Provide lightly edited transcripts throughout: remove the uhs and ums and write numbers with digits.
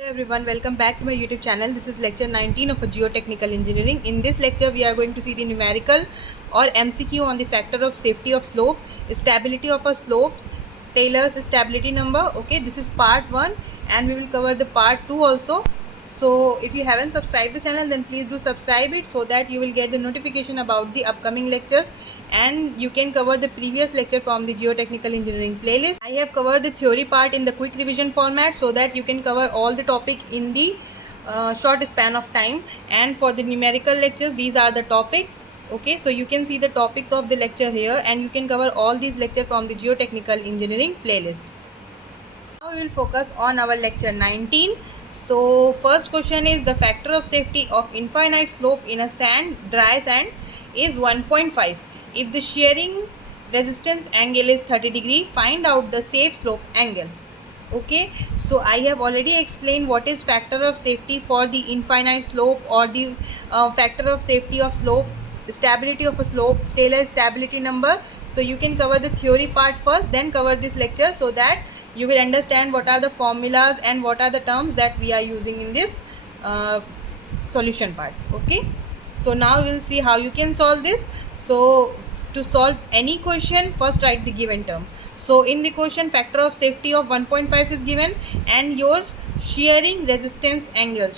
Hello everyone, welcome back to my YouTube channel. This is lecture 19 of Geotechnical Engineering. In this lecture, we are going to see the numerical or MCQ on the factor of safety of slope, stability of a slopes, Taylor's stability number. Okay, this is part 1 and we will cover the part 2 also. So if you haven't subscribed the channel, then please do subscribe it so that you will get the notification about the upcoming lectures and you can cover the previous lecture from the Geotechnical Engineering playlist. I have covered the theory part in the quick revision format so that you can cover all the topic in the short span of time. And for the numerical lectures, these are the topic. Okay, so you can see the topics of the lecture here and you can cover all these lecture from the Geotechnical Engineering playlist. Now we will focus on our lecture 19. So first question is the factor of safety of infinite slope in a dry sand is 1.5. If the shearing resistance angle is 30 degree, find out the safe slope angle. Okay, so I have already explained what is factor of safety for the infinite slope or the factor of safety of slope, stability of a slope, Taylor stability number. So you can cover the theory part first, then cover this lecture so that you will understand what are the formulas and what are the terms that we are using in this solution part. Okay, so now we'll see how you can solve this. So to solve any question, first write the given term. So in the question, factor of safety of 1.5 is given and your shearing resistance angle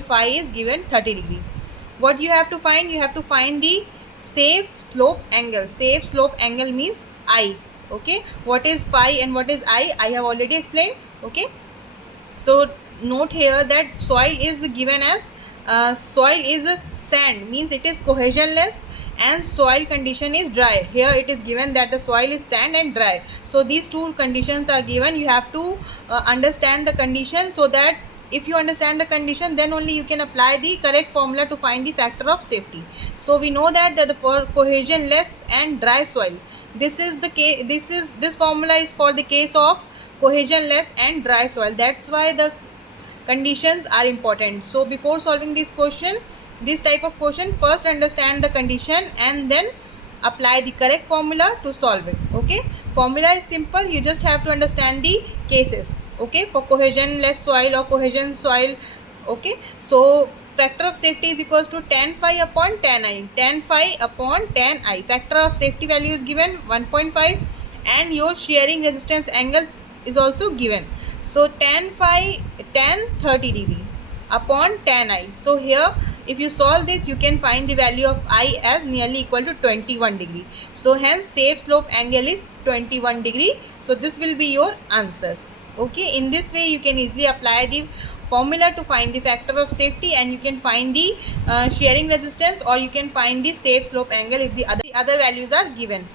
phi is given 30 degree. What you have to find? You have to find the safe slope angle. Safe slope angle means I. Okay, what is phi and what is I have already explained. Okay, so note here that soil is given as soil is a sand, means it is cohesionless, and soil condition is dry. Here it is given that the soil is sand and dry. So these two conditions are given. You have to understand the condition, so that if you understand the condition, then only you can apply the correct formula to find the factor of safety. So we know that for cohesionless and dry soil, this is the case. This formula is for the case of cohesionless and dry soil. That's why the conditions are important. So before solving this question, this type of question, first understand the condition and then apply the correct formula to solve it. Okay, formula is simple. You just have to understand the cases. Okay, for cohesionless soil or cohesion soil. Okay, so factor of safety is equals to tan phi upon tan I. Tan phi upon tan I. Factor of safety value is given 1.5 and your shearing resistance angle is also given. So tan 30 degree upon tan I. So here if you solve this, you can find the value of I as nearly equal to 21 degree. So hence safe slope angle is 21 degree. So this will be your answer. Okay, in this way you can easily apply the formula to find the factor of safety and you can find the shearing resistance, or you can find the safe slope angle if the other values are given.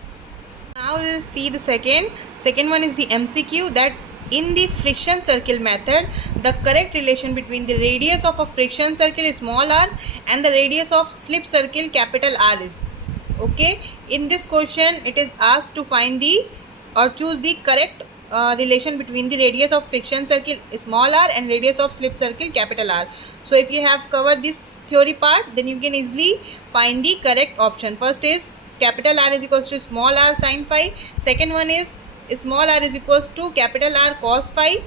Now we will see the second one is the MCQ, that in the friction circle method, the correct relation between the radius of a friction circle is small r and the radius of slip circle capital R is. Okay, in this question it is asked to find the or choose the correct relation between the radius of friction circle small r and radius of slip circle capital R. So if you have covered this theory part, then you can easily find the correct option. First is capital R is equals to small r sin phi. Second one is small r is equals to capital R cos phi.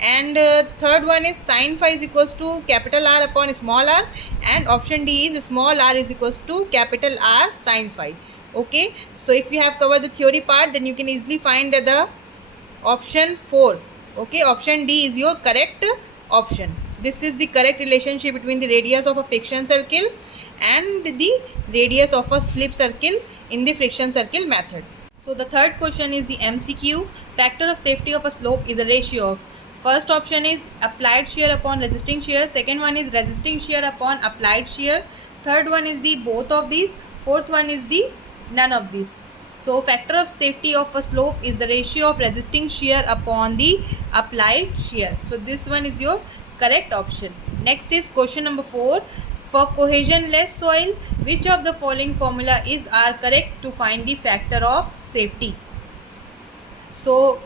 And third one is sin phi is equals to capital R upon small r. And option D is small r is equals to capital R sin phi. Okay, so if you have covered the theory part, then you can easily find the option 4. Okay, option D is your correct option. This is the correct relationship between the radius of a friction circle and the radius of a slip circle in the friction circle method. So the third question is the MCQ. Factor of safety of a slope is a ratio of, first option is applied shear upon resisting shear, second one is resisting shear upon applied shear, third one is the both of these, fourth one is the none of these. So factor of safety of a slope is the ratio of resisting shear upon the applied shear. So this one is your correct option. Next is question number 4. For cohesionless soil, which of the following formula are correct to find the factor of safety? So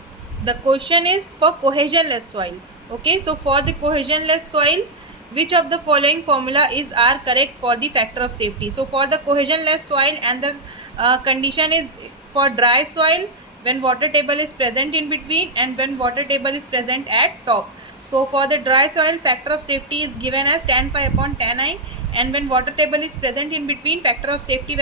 the question is for cohesionless soil. Okay, so for the cohesionless soil, which of the following formula are correct for the factor of safety? So for the cohesionless soil, and the condition is for dry soil, when water table is present in between and when water table is present at top. So for the dry soil, factor of safety is given as tan phi upon tan I, and when water table is present in between, factor of safety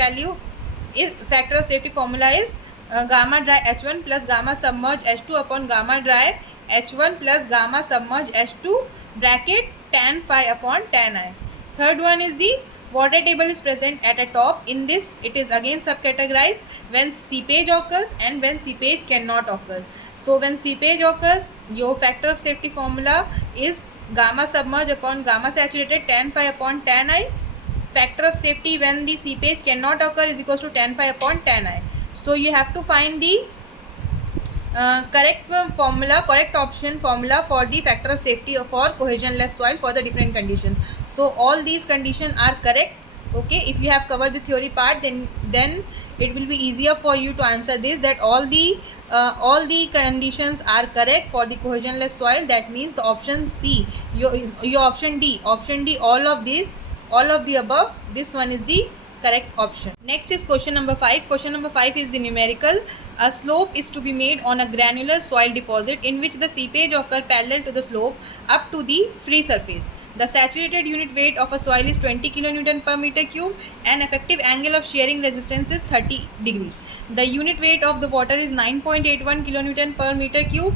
formula is gamma dry H1 plus gamma submerged H2 upon gamma dry H1 plus gamma submerged H2 bracket tan phi upon tan I. Third one is the water table is present at a top. In this, it is again subcategorized when seepage occurs and when seepage cannot occur. So when seepage occurs, your factor of safety formula is gamma submerged upon gamma saturated tan phi upon tan I. Factor of safety when the seepage cannot occur is equals to tan phi upon tan I. So you have to find the correct option formula for the factor of safety for cohesionless soil for the different conditions. So all these conditions are correct. Okay, if you have covered the theory part, then it will be easier for you to answer this, that all the conditions are correct for the cohesionless soil. That means the option C, your option D, all of the above, this one is the correct option. Next is question number 5. Question number 5 is the numerical. A slope is to be made on a granular soil deposit in which the seepage occur parallel to the slope up to the free surface. The saturated unit weight of a soil is 20 kN per meter cube and effective angle of shearing resistance is 30 degree. The unit weight of the water is 9.81 kN per meter cube.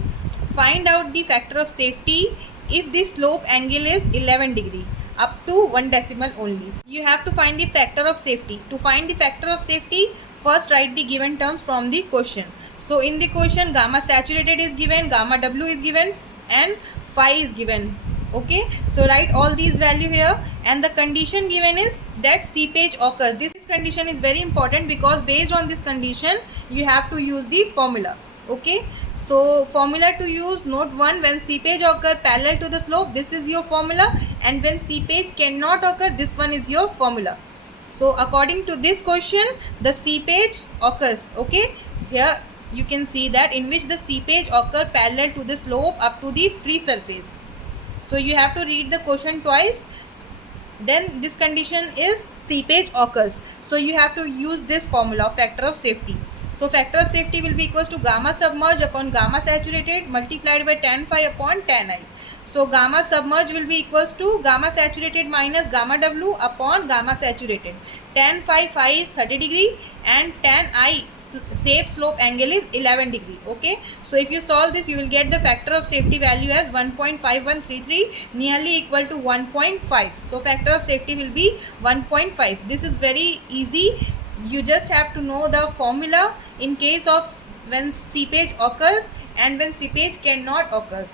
Find out the factor of safety if the slope angle is 11 degree up to 1 decimal only. You have to find the factor of safety. To find the factor of safety, first write the given terms from the question. So in the question, gamma saturated is given, gamma W is given, and phi is given. Okay, so write all these value here, and the condition given is that seepage occurs. This condition is very important because based on this condition you have to use the formula. Okay, so formula to use: note 1, when seepage occur parallel to the slope, this is your formula, and when seepage cannot occur, this one is your formula. So according to this question, the seepage occurs. Okay, here you can see that in which the seepage occur parallel to the slope up to the free surface. So you have to read the question twice. Then this condition is seepage occurs. So you have to use this formula, factor of safety. So factor of safety will be equals to gamma submerged upon gamma saturated multiplied by tan phi upon tan I. So gamma submerged will be equals to gamma saturated minus gamma W upon gamma saturated. Tan phi is 30 degree and tan I safe slope angle is 11 degree. Okay, so if you solve this, you will get the factor of safety value as 1.5133, nearly equal to 1.5. So factor of safety will be 1.5. This is very easy. You just have to know the formula in case of when seepage occurs and when seepage cannot occur.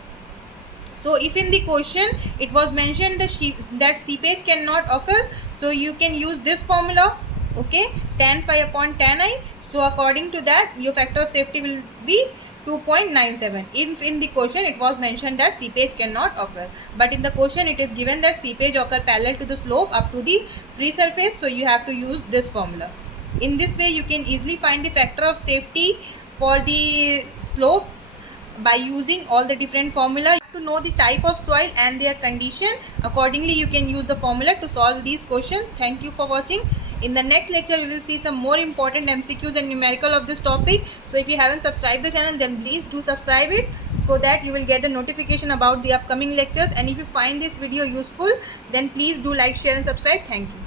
So if in the question it was mentioned that seepage cannot occur, so you can use this formula. Okay, tan phi upon tan I. So according to that, your factor of safety will be 2.97. If in the question it was mentioned that seepage cannot occur, but in the question it is given that seepage occur parallel to the slope up to the free surface, so you have to use this formula. In this way you can easily find the factor of safety for the slope by using all the different formula. You have to know the type of soil and their condition. Accordingly you can use the formula to solve these questions. Thank you for watching. In the next lecture we will see some more important MCQs and numerical of this topic. So if you haven't subscribed the channel, then please do subscribe it so that you will get a notification about the upcoming lectures. And if you find this video useful, then please do like, share and subscribe. Thank you.